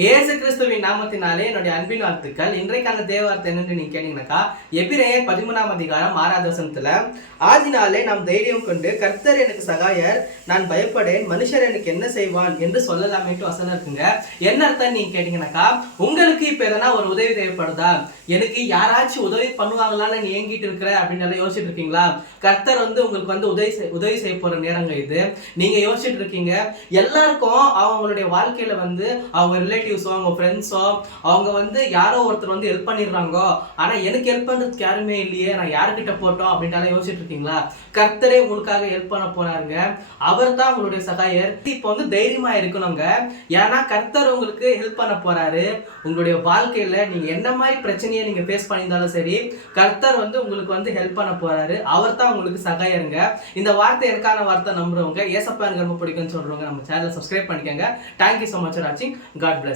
இயேசு கிறிஸ்துவின் நாமத்தினாலே என்னுடைய அன்பின் வாழ்த்துக்கள். இன்றைக்கான தேவ வார்த்தை என்னன்னு நீங்க கேட்டீங்கன்னாக்கா, எபிரேயர் 13ஆம் அதிகாரம் 6வது வசனத்துல, ஆதினாலே நாம் தைரியம் கொண்டு கர்த்தர் எனக்கு சகாயர், நான் பயப்படேன், மனுஷர் எனக்கு என்ன செய்வான் என்று சொல்லலாமேட்டு வசனம் இருக்குங்க. என்ன அர்த்தம் நீங்க கேட்டீங்கன்னாக்கா, உங்களுக்கு இப்ப எதனா ஒரு உதவி தேவைப்படுதா, எனக்கு யாராச்சும் உதவி பண்ணுவாங்களான்னு நீ ஏங்கிட்டு இருக்கிற அப்படின்னு யோசிச்சுட்டு இருக்கீங்களா? கர்த்தர் உங்களுக்கு உதவி செய்ய போற நேரங்க இது. நீங்க யோசிச்சுட்டு இருக்கீங்க, எல்லாருக்கும் அவங்களுடைய வாழ்க்கையில அவங்க ரிலேட்டிவ்ஸோ அவங்க ஃப்ரெண்ட்ஸோ அவங்க யாரோ ஒருத்தர் ஹெல்ப் பண்ணிடுறாங்கோ, ஆனா எனக்கு ஹெல்ப் பண்றதுக்கு யாருமே இல்லையே, நான் யாருக்கிட்ட போட்டோம் அப்படின்ட்டு யோசிச்சுட்டு இருக்கீங்களா? கர்த்தரே உங்களுக்காக ஹெல்ப் பண்ண போறாருங்க. அவர் தான் உங்களுடைய சகாயர். இப்போ தைரியமா இருக்கணுங்க. ஏன்னா கர்த்தர் உங்களுக்கு ஹெல்ப் பண்ண போறாரு. உங்களுடைய வாழ்க்கையில நீங்க என்ன மாதிரி பிரச்சனையை நீங்க ஃபேஸ் பண்ணியிருந்தாலும் சரி, கர்த்தர் உங்களுக்கு ஹெல்ப் பண்ண போறாரு. அவர் தான் உங்களுக்கு சகாயருங்க. இந்த வார்த்தை எனக்கான வார்த்தை நம்புறவங்க, ஏசப்பா எனக்கு ரொம்ப பிடிக்கும்னு சொல்றவங்க நம்ம சேனலை சப்ஸ்கிரைப் பண்ணிக்கோங்க. தேங்க்யூ ஸோ மச் ஃபார் வாட்சிங். God plus.